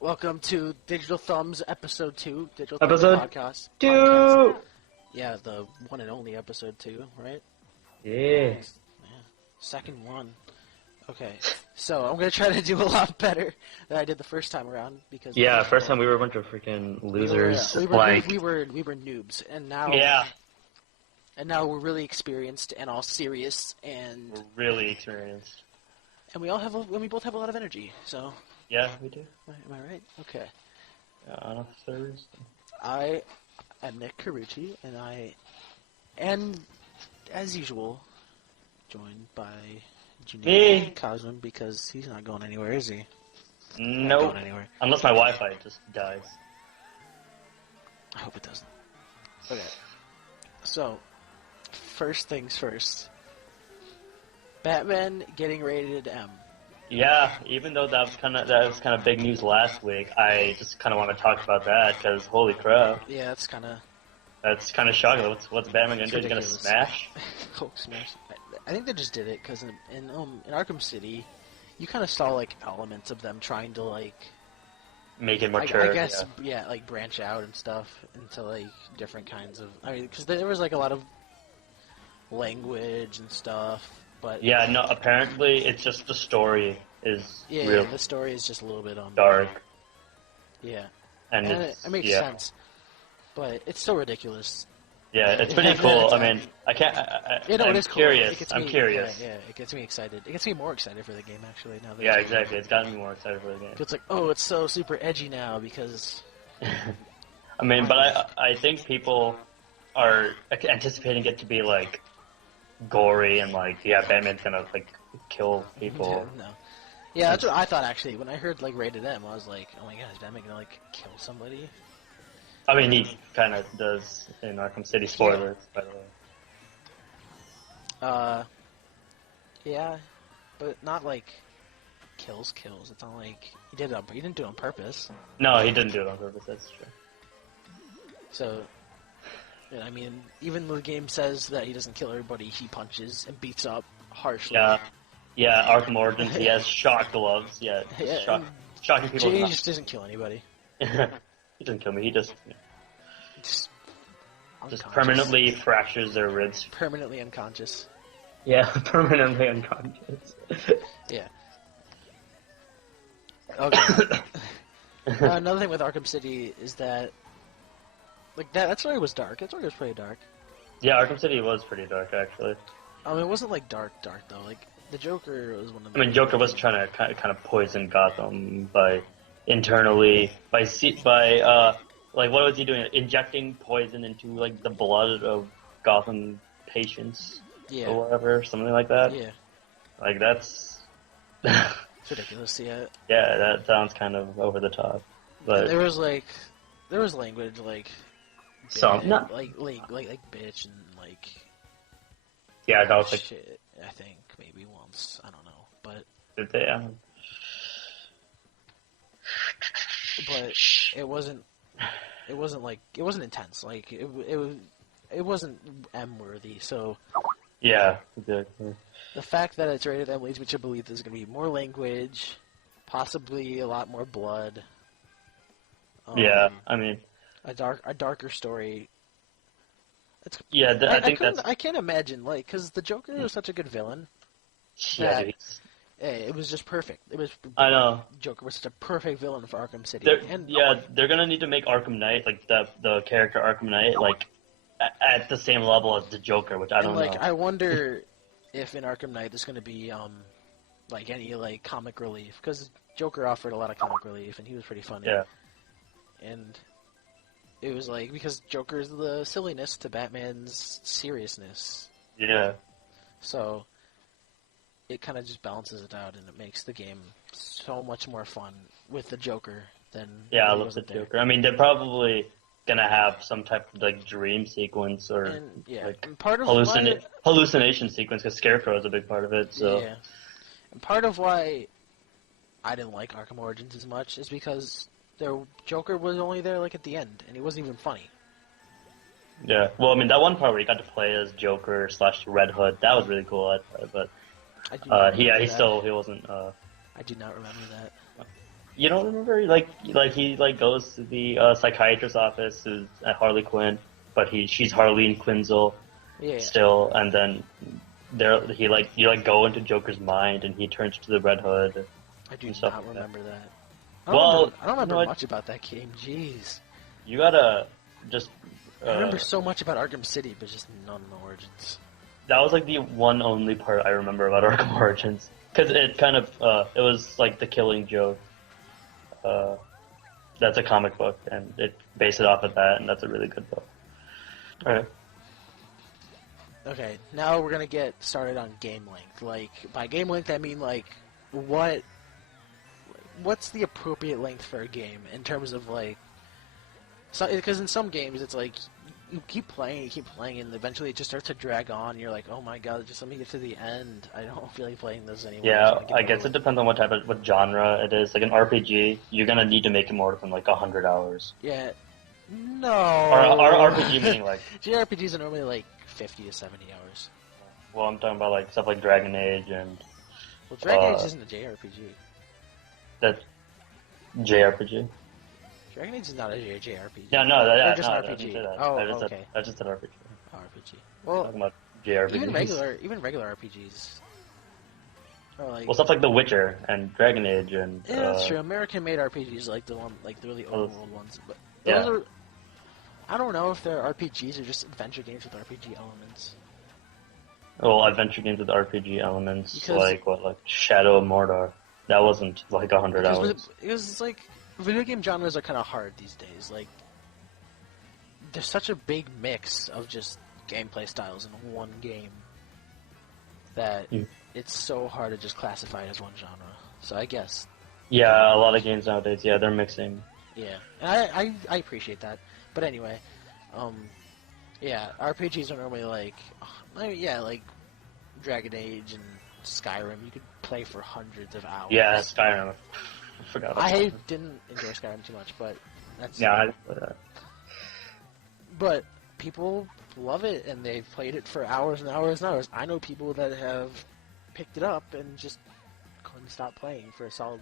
Welcome to Digital Thumbs Episode 2, Digital Thumbs Episode Podcast. 2! Yeah, the one and only Episode 2, right? Yeah. Second one. Okay, so I'm going to try to do a lot better than I did the first time around, because... Yeah, first time we were a bunch of freaking losers. We were noobs, and now... Yeah. And now we're really experienced and all serious, and... We're really experienced. And we both have a lot of energy, so... Yeah, we do. Am I right? Okay. On a Thursday. I am Nick Carucci, and as usual, joined by Junaid and Qasim, because he's not going anywhere, is he? Nope. Not going anywhere. Unless my Wi-Fi just dies. I hope it doesn't. Okay. So, first things first. Batman getting rated M. Yeah, even though that was kind of big news last week, I just kind of want to talk about that because holy crap. Yeah, that's kind of shocking. What's Batman gonna do? He's gonna smash? Oh, smash! I think they just did it because in Arkham City, you kind of saw like elements of them trying to like make it mature. I guess like branch out and stuff into like different kinds of. I mean, because there was like a lot of language and stuff. But yeah, no. Apparently, it's just the story is real. Yeah, the story is just a little bit dark. Yeah, and it makes sense, but it's still ridiculous. Yeah, it's pretty cool. I mean, I can't. It is cool. Curious. I'm curious. Yeah, it gets me excited. It gets me more excited for the game actually now. Yeah, exactly. It's gotten me more excited for the game. It's like, oh, it's so super edgy now because. I mean, but I think people are anticipating it to be like gory and like Batman's gonna like kill people. No. Yeah, that's what I thought actually. When I heard like rated M, I was like, oh my god, is Batman gonna like kill somebody? I mean, he kind of does in Arkham City. Spoilers, by the way. Yeah, but not like kills. It's not like he didn't do it on purpose. No, he didn't do it on purpose. That's true. So. Yeah, I mean, even the game says that he doesn't kill everybody, he punches and beats up harshly. Yeah, Arkham Origins, he has shock gloves, shocking people. He just doesn't kill anybody. He doesn't kill me, he just permanently fractures their ribs. Permanently unconscious. Yeah, permanently unconscious. Yeah. Okay. Another thing with Arkham City is that like that story was dark. That story was pretty dark. Yeah, Arkham City was pretty dark, actually. I mean, it wasn't like dark though. Like the Joker was one of the. I mean, Joker was trying to kind of poison Gotham like what was he doing? Injecting poison into like the blood of Gotham patients, or whatever, something like that. Yeah. Like that's. It's ridiculous. Yeah. Yeah, that sounds kind of over the top, but there was language like. Some not like bitch and like yeah, that was like shit. I think maybe once. I don't know, but did they? But it wasn't intense. Like it wasn't M worthy. So yeah, exactly. The fact that it's rated M leads me to believe there's going to be more language, possibly a lot more blood. Yeah, I mean. A darker story. I can't imagine because the Joker was such a good villain. Yeah, it was just perfect. I know. Joker was such a perfect villain for Arkham City. They're gonna need to make Arkham Knight like the character Arkham Knight like at the same level as the Joker, which I don't know. I wonder if in Arkham Knight there's gonna be like any like comic relief because Joker offered a lot of comic relief and he was pretty funny. Yeah. And. It was like, because Joker's the silliness to Batman's seriousness. Yeah. So, it kind of just balances it out, and it makes the game so much more fun with the Joker than... Yeah, I love the Joker. I mean, they're probably gonna have some type of, like, dream sequence or, hallucination sequence, because Scarecrow is a big part of it, so... Yeah. And part of why I didn't like Arkham Origins as much is because... Their Joker was only there like at the end, and he wasn't even funny. Yeah, well, I mean that one part where he got to play as Joker / Red Hood, that was really cool. But he wasn't. I do not remember that. You don't remember like he like goes to the psychiatrist's office who's at Harley Quinn, but she's Harleen Quinzel Yeah, still, and then you like go into Joker's mind and he turns to the Red Hood I do and stuff not like remember that. Well, I don't remember you know much about that game. Jeez. you gotta just. I remember so much about Arkham City, but just none of the Origins. That was like the one only part I remember about Arkham Origins, because it kind of it was like the Killing Joke. That's a comic book, and it based it off of that, and that's a really good book. All right. Okay, now we're gonna get started on game length. Like by game length, I mean like what's the appropriate length for a game in terms of like, because in some games it's like you keep playing, and eventually it just starts to drag on. You're like, oh my god, just let me get to the end. I don't feel like playing this anymore. Yeah, I guess it depends on what genre it is. Like an RPG, you're gonna need to make it more than like 100 hours. Yeah. No. Or RPG meaning like. JRPGs are normally like 50 to 70 hours. Well, I'm talking about like stuff like Dragon Age and. Well, Dragon Age isn't a JRPG. That JRPG. Dragon Age is not a JRPG. No, They're just no, RPG. I didn't say that. Oh, I okay. just said RPG. RPG. I'm Well, talking about JRPGs. even regular RPGs. Or like, Well, stuff like The Witcher and Dragon Age and. yeah, that's true. American-made RPGs, like the really old world ones, but those Yeah. are. I don't know if they're RPGs or just adventure games with RPG elements. Well, adventure games with RPG elements, Because- like Shadow of Mordor. That wasn't like 100 hours. Because it's like video game genres are kind of hard these days. Like, there's such a big mix of just gameplay styles in one game that it's so hard to just classify it as one genre. So I guess, Yeah, a lot of games nowadays, yeah, they're mixing. yeah, and I appreciate that. But anyway, yeah, RPGs are normally like, like Dragon Age and Skyrim. You could play for hundreds of hours. Yeah, Skyrim. I forgot about I that. didn't enjoy Skyrim too much, but that's Yeah, I didn't play that. But people love it, and they've played it for hours and hours and hours. I know people that have picked it up and just couldn't stop playing for a solid,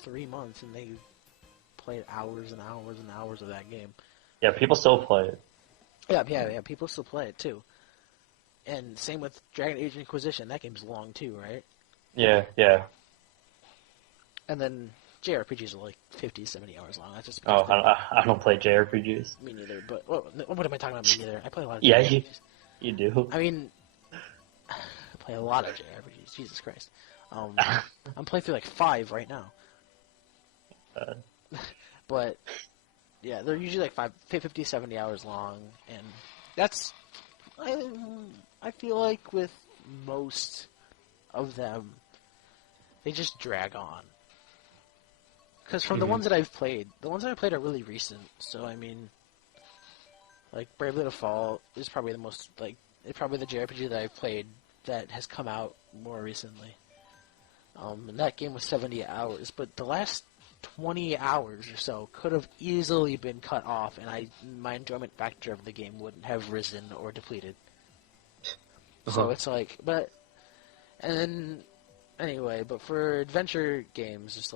3 months, and they played hours and hours and hours of that game. Yeah, people still play it. Yeah, people still play it, too. And same with Dragon Age Inquisition. That game's long, too, right? Yeah. And then JRPGs are 50, 70 hours long. That's just I don't play JRPGs. me neither. But what am I talking about? Me neither. I play a lot of Yeah, JRPGs. you do. I mean, I play a lot of JRPGs. Jesus Christ. I'm playing through 5 right now. But yeah, they're usually 50, 70 hours long, and that's I feel like with most of them, they just drag on. Because from the ones that I've played, are really recent. So I mean, Bravely Default is probably the most it's probably the JRPG that I've played that has come out more recently. And that game was 70 hours, but the last 20 hours or so could have easily been cut off, and my enjoyment factor of the game wouldn't have risen or depleted. So it's and then, anyway, but for adventure games, it's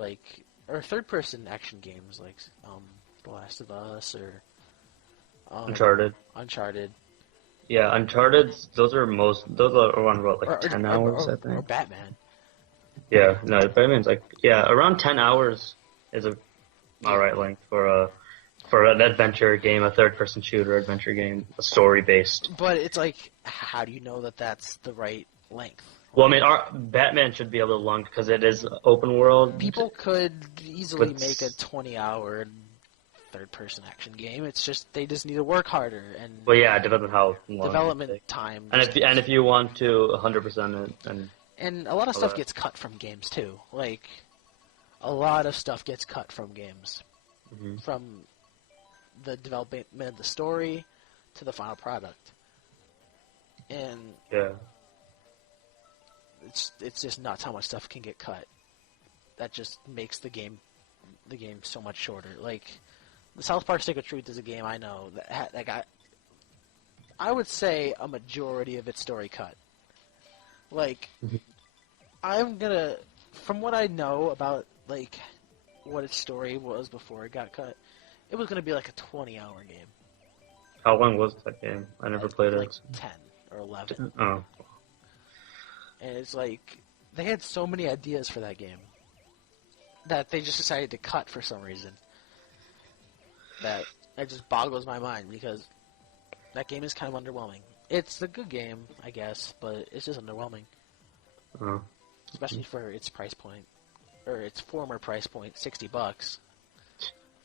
or third-person action games like The Last of Us or Uncharted. Yeah, Uncharted. Those are around about 10 hours, I think. Or Batman. Yeah, no, Batman's around 10 hours is a alright length for an adventure game, a third-person shooter adventure game, a story-based. But it's how do you know that that's the right length? Well, I mean, Batman should be a little long because it is open world. People could easily make a 20-hour third-person action game. It's just they just need to work harder and. Well, yeah, it depends on how long development time. And if you want to 100% it, and a lot of stuff gets cut from games too. A lot of stuff gets cut from games, from the development of the story to the final product, and it's just nuts how much stuff can get cut. That just makes the game so much shorter. The South Park Stick of Truth is a game I know that got, I would say, a majority of its story cut. I'm gonna, from what I know about like what its story was before it got cut, it was gonna be like a 20-hour game. How long was that game? I never played Like it. 10 or 11. Oh. And it's like they had so many ideas for that game that they just decided to cut for some reason. That just boggles my mind because that game is kind of underwhelming. It's a good game, I guess, but it's just underwhelming. Oh. Especially for its price point. Or its former price point, $60.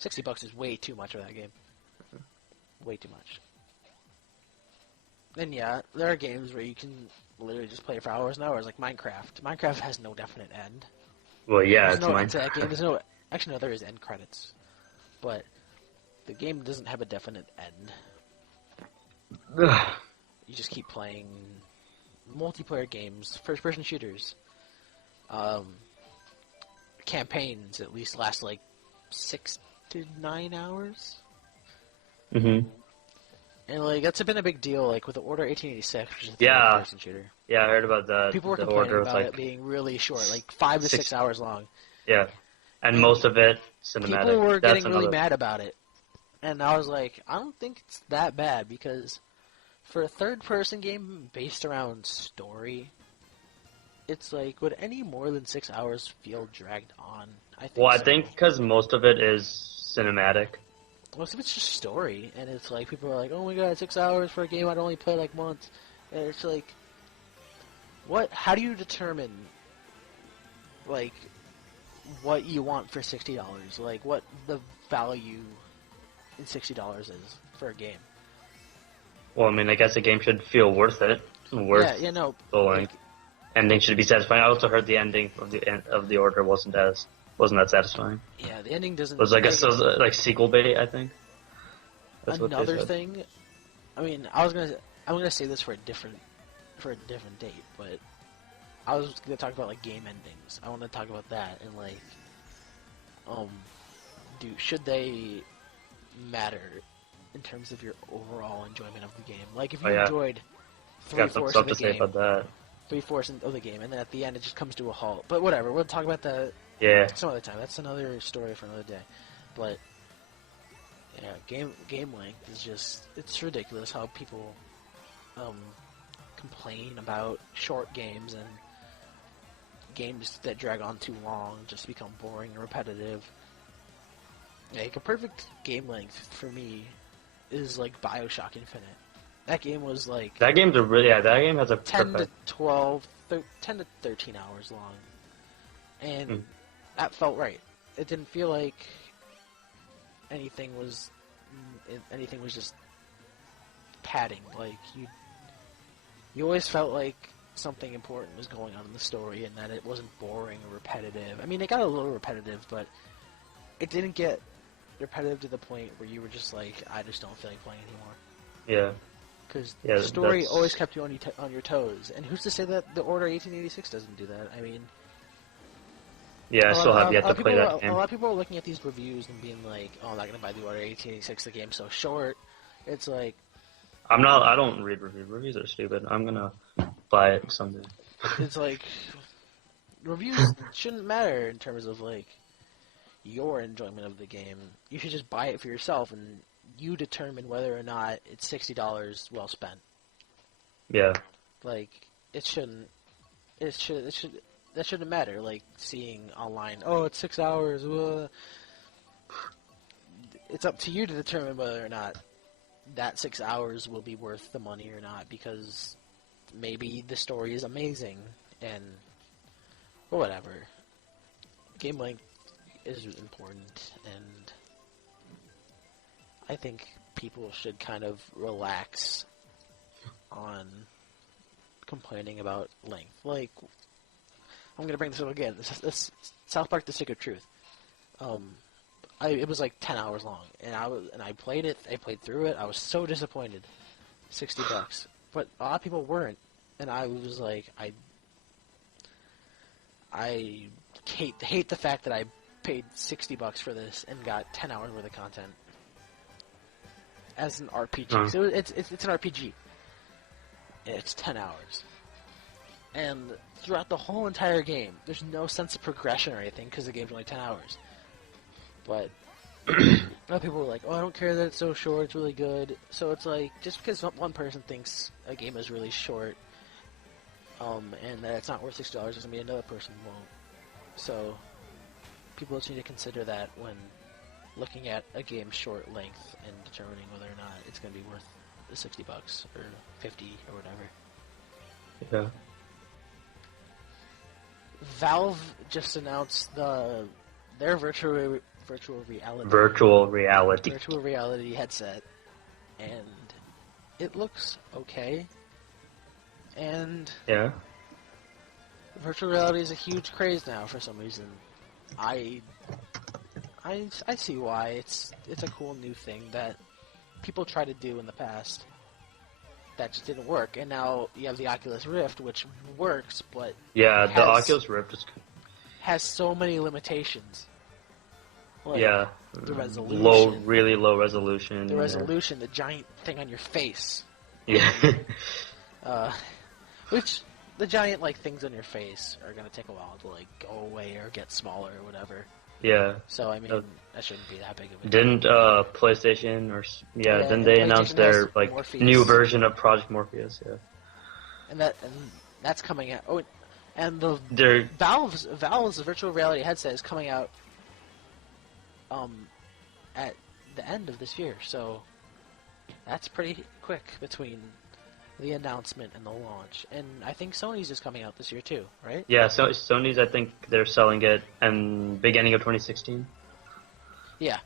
$60 is way too much for that game. Way too much. And yeah, there are games where you can literally just play for hours and hours, like Minecraft. Minecraft has no definite end. Well, yeah, There's it's no mine. end to that game. There's no... Actually, no, there is end credits. But the game doesn't have a definite end. You just keep playing multiplayer games, first-person shooters. Campaigns at least last like 6 to 9 hours. Mm-hmm. And like that's been a big deal, like with the Order 1886, which is a Yeah. third-person shooter. Yeah, I heard about that. People were the complaining order about was it being really short, like 5 to 6 hours long. Yeah, and most of it cinematic. People were That's getting really another... mad about it, and I was like, I don't think it's that bad because for a third-person game based around story, it's like would any more than 6 hours feel dragged on? I think. Well, I so. think because most of it is cinematic. Most of it's just story, and it's like people are like, "Oh my god, 6 hours for a game I'd only play like once," and it's like, what? How do you determine like what you want for $60? Like, what the value in $60 is for a game? Well, I mean, I guess a game should feel worth it. Worth No. the length. Ending should be satisfying. I also heard the ending of the order wasn't that satisfying. Yeah, the ending doesn't. It was like like sequel bait, I think. That's what they Another said. thing, I mean, I'm gonna say this for a different date, but I was gonna talk about like game endings. I want to talk about that and like, should they matter in terms of your overall enjoyment of the game? Like if you enjoyed got some 3/4 stuff of the to say game, about that. 3/4 of the game, and then at the end it just comes to a halt. But whatever, we'll talk about that some other time. That's another story for another day. But yeah, game length is it's ridiculous how people complain about short games and games that drag on too long just become boring and repetitive. Like a perfect game length for me is like BioShock Infinite. That game was like that game has a 10 perfect... to 12, 10 to 13 hours long, and that felt right. It didn't feel like anything was just padding. Like you always felt like something important was going on in the story, and that it wasn't boring or repetitive. I mean, it got a little repetitive, but it didn't get repetitive to the point where you were just like, I just don't feel like playing anymore. Yeah. Because the story always kept you on your toes. And who's to say that the Order 1886 doesn't do that? I mean... Yeah, I still have yet to play that game. A lot of people are looking at these reviews and being like, oh, I'm not going to buy the Order 1886, the game's so short. It's like... I don't read reviews. Reviews are stupid. I'm going to buy it someday. It's like... Reviews shouldn't matter in terms of, like, your enjoyment of the game. You should just buy it for yourself and you determine whether or not it's $60 well spent. Yeah. Like, that shouldn't matter. Like, seeing online, oh, it's 6 hours, it's up to you to determine whether or not that 6 hours will be worth the money or not, because maybe the story is amazing, and, or whatever. Game length is important, and I think people should kind of relax on complaining about length. Like, I'm gonna bring this up again. This South Park: The Stick of Truth. It was like 10 hours long, and I played it. I played through it. I was so disappointed. $60, but a lot of people weren't, and I was like, I hate the fact that I paid $60 for this and got 10 hours worth of content as an RPG. So it's an RPG. It's 10 hours. And throughout the whole entire game, there's no sense of progression or anything because the game's only 10 hours. But other people were like, "Oh, I don't care that it's so short. It's really good." So it's like, just because one person thinks a game is really short, and that it's not worth $60 doesn't mean another person won't. So people just need to consider that when looking at a game's short length and determining whether or not it's going to be worth the $60 or 50 or whatever. Yeah. Valve just announced their virtual reality headset, and it looks okay. And Yeah. virtual reality is a huge craze now for some reason. I see why. It's a cool new thing that people tried to do in the past that just didn't work, and now you have the Oculus Rift, which works, but Yeah, the Oculus Rift is has so many limitations. Like, yeah, the resolution, really low resolution. the resolution, the giant thing on your face. Yeah. Which the giant like things on your face are gonna take a while to like go away or get smaller or whatever. Yeah. So I mean, that shouldn't be that big of a deal. Didn't PlayStation or didn't they announce their like Morpheus. new version of Project Morpheus? Yeah. And that's coming out. Oh, and the They're Valve's virtual reality headset is coming out at the end of this year. So that's pretty quick between the announcement and the launch. And I think Sony's is coming out this year too, right? yeah. So Sony's, I think they're selling it in beginning of 2016. Yeah,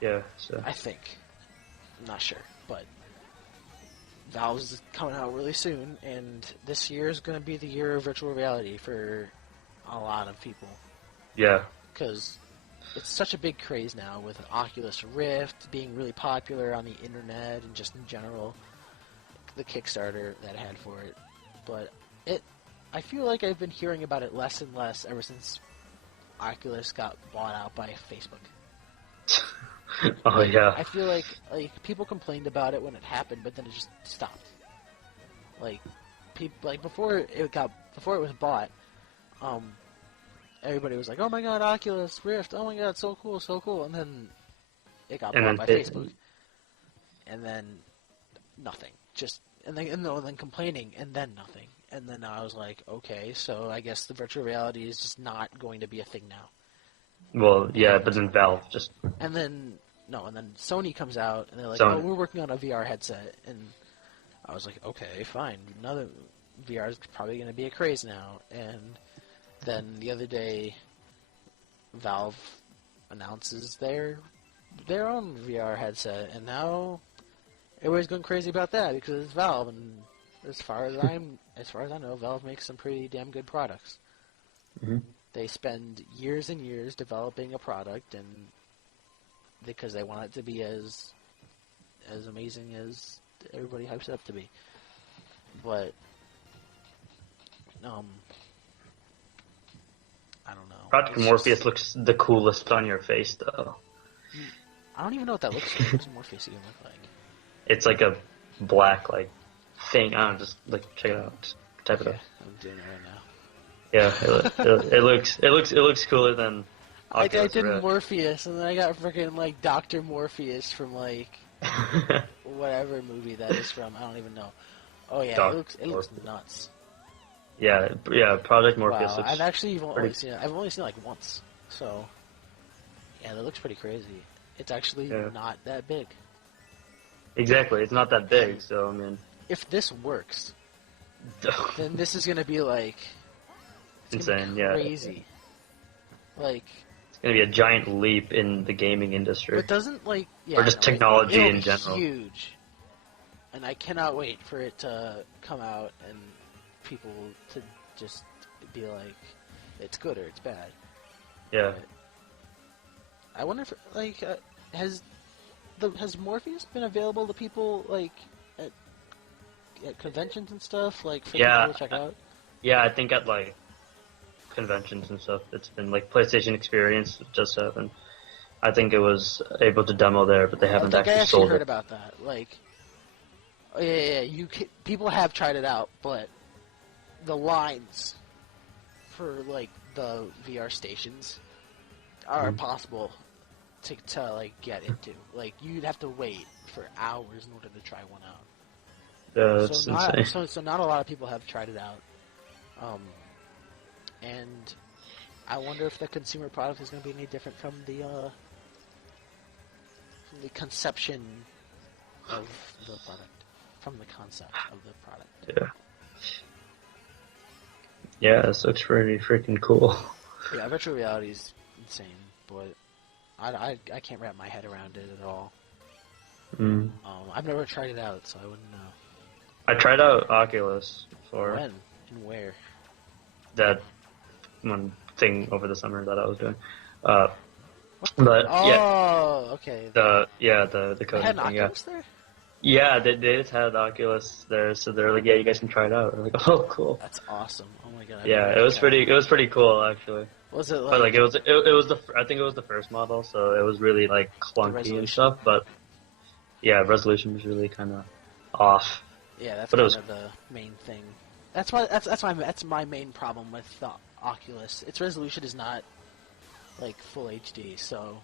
Yeah. So I think. I'm not sure, but Valve's is coming out really soon, and this year is going to be the year of virtual reality for a lot of people. yeah. Because it's such a big craze now with Oculus Rift being really popular on the internet and just in general, the Kickstarter that it had for it. But I feel like I've been hearing about it less and less ever since Oculus got bought out by Facebook. Oh yeah. I feel like people complained about it when it happened, but then it just stopped. Like before it was bought, everybody was like, "Oh my god, Oculus Rift! Oh my god, so cool!" And then it got bought by Facebook, and then nothing. And then complaining, and then nothing. And then I was like, okay, so I guess the virtual reality is just not going to be a thing now. Well, yeah, but then Valve just. And then Sony comes out, and they're like, Sony. "Oh, we're working on a VR headset." And I was like, okay, fine. Another VR is probably going to be a craze now. And then the other day, Valve announces their own VR headset, and now everybody's going crazy about that because it's Valve. And as far as I know, Valve makes some pretty damn good products. Mm-hmm. They spend years and years developing a product, and because they want it to be as amazing as everybody hypes it up to be. But I don't know. Project Morpheus looks the coolest on your face, though. I don't even know what that looks like. What does Morpheus even look like? It's like a black thing. I don't know, just check it out. Just type it up. I'm doing it right now. Yeah, it looks cooler than I Oculus did Rift. Morpheus, and then I got freaking Dr. Morpheus from whatever movie that is from. I don't even know. Oh yeah, it looks nuts. Yeah, Project Morpheus Wow, looks. I've only seen it once, so yeah, that looks pretty crazy. It's actually not that big. Exactly, it's not that big, so I mean. If this works, then this is gonna be insane, crazy. It's gonna be a giant leap in the gaming industry. It doesn't or just technology in general. Huge, and I cannot wait for it to come out and people to just be like, it's good or it's bad. Yeah. But I wonder if has Morpheus been available to people at conventions and stuff for people to check out? Yeah, I think at conventions and stuff, it's been PlayStation Experience just happened. I think it was able to demo there, but they haven't I actually sold heard it. about that. People have tried it out, but the lines for like the VR stations are impossible to like get into. Like you'd have to wait for hours in order to try one out. Yeah, that's insane. So not a lot of people have tried it out. And I wonder if the consumer product is going to be any different from the conception of the product, from the concept of the product. Yeah, this looks pretty freaking cool. Yeah, virtual reality is insane, but I can't wrap my head around it at all. I've never tried it out, so I wouldn't know. I tried out Oculus for When and where? that one thing over the summer that I was doing. Okay. The They coding had an thing. Oculus there? Yeah, they just had Oculus there, so they're like, yeah, you guys can try it out. We're like, oh, cool. That's awesome. Oh my god. Yeah, it was pretty cool actually. Was it like? But like it was I think it was the first model, so it was really like clunky and stuff. But yeah, resolution was really kind of off. Yeah, that's but kind of the main thing. That's my main problem with the Oculus. Its resolution is not like full HD, so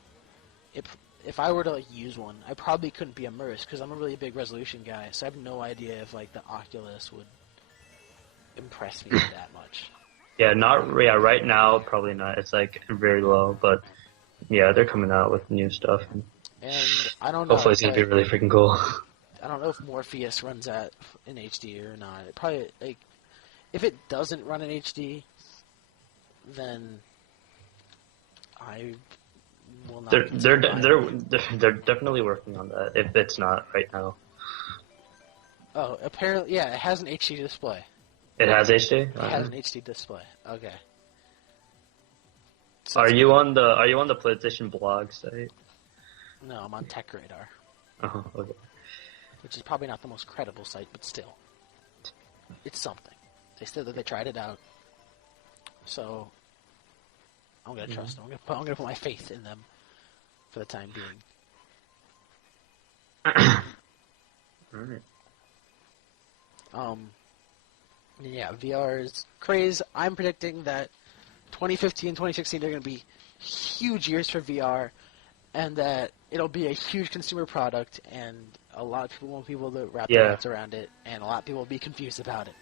if I were to like use one, I probably couldn't be immersed because I'm a really big resolution guy. So I have no idea if like the Oculus would impress me that much. Yeah, right now probably not. It's like very low, but yeah, they're coming out with new stuff. And I don't know. Hopefully, it's gonna be really freaking cool. I don't know if Morpheus runs at in HD or not. It probably like if it doesn't run in HD, then I will not. They're definitely working on that. If it's not right now. Oh, apparently, yeah, it has an HD display. It has HD. It has an HD display. Okay. So are you on the PlayStation blog site? No, I'm on Tech Radar. Okay. Which is probably not the most credible site, but still, it's something. They said that they tried it out, so I'm gonna trust them. I'm gonna put my faith in them for the time being. Alright. Yeah, VR's craze. I'm predicting that 2015 and 2016 are going to be huge years for VR, and that it'll be a huge consumer product, and a lot of people won't be able to wrap their heads around it, and a lot of people will be confused about it.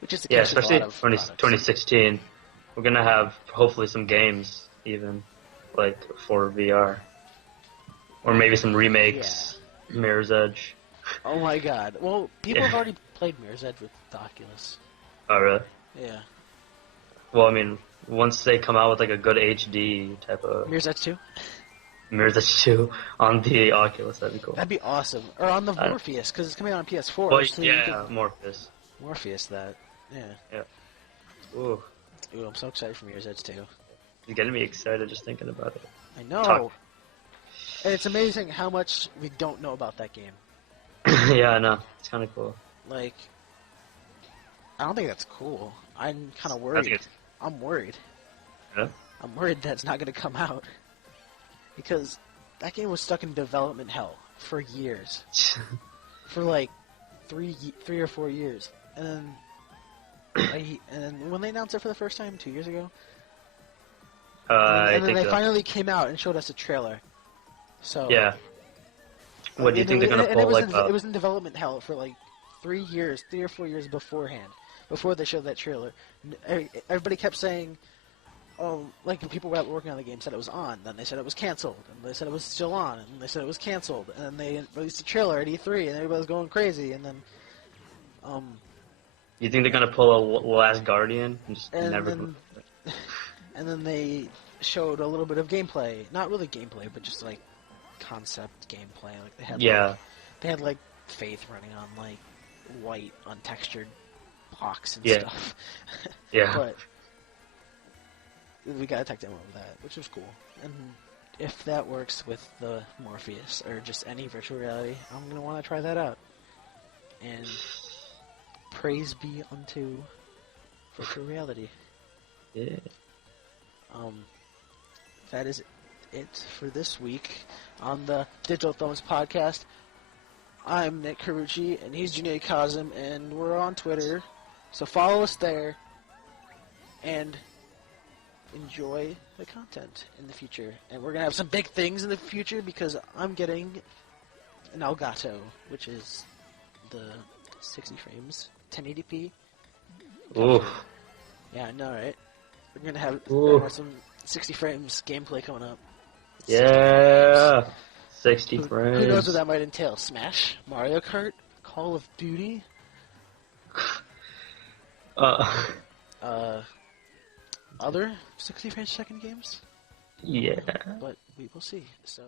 Which is the case with a especially lot of 2016. We're gonna have hopefully some games even, like for VR, or maybe some remakes. Yeah. Mirror's Edge. Oh my god! Well, people have already played Mirror's Edge with the Oculus. Oh really? Yeah. Well, I mean, once they come out with like a good HD type of Mirror's Edge 2? Mirror's Edge 2 on the Oculus, that'd be cool. That'd be awesome. Or on the Morpheus, because it's coming out on PS4. Well, so yeah, Morpheus. Morpheus, that. Yeah. Yeah. Ooh, I'm so excited for Mirror's Edge 2. It's getting me excited just thinking about it. I know. And it's amazing how much we don't know about that game. Yeah, I know. It's kind of cool. Like, I don't think that's cool. I'm kind of worried. I'm worried. Yeah? I'm worried that's not going to come out. Because that game was stuck in development hell for years. For like 3 or 4 years. And then when they announced it for the first time 2 years ago, and then they finally came out and showed us a trailer. So yeah. What do you think they're gonna pull? It was in development hell for like 3 or 4 years beforehand, before they showed that trailer. Everybody kept saying, "Oh, like people were working on the game said it was on." Then they said it was canceled, and they said it was still on, and they said it was canceled, and then they released a trailer at E3, and everybody was going crazy, and then. You think they're gonna pull a Last Guardian and just never? And then they showed a little bit of gameplay, not really gameplay, but just like concept gameplay. Like they had they had like Faith running on like white untextured blocks and stuff. Yeah. But we got a tech demo of that, which was cool. And if that works with the Morpheus or just any virtual reality, I'm gonna want to try that out. And praise be unto virtual reality. Yeah. That is it for this week on the Digital Thumbs podcast. I'm Nick Carucci, and he's Junaid Qasim, and we're on Twitter So follow us there, and enjoy the content in the future. And we're gonna have some big things in the future because I'm getting an Elgato, which is the 60 frames, 1080p. Oof. Yeah, I know, right? We're gonna have some 60 frames gameplay coming up. 60 Yeah. 60 frames. frames. Who knows what that might entail? Smash, Mario Kart, Call of Duty, other 60 frames per second games. Yeah. But we will see. So.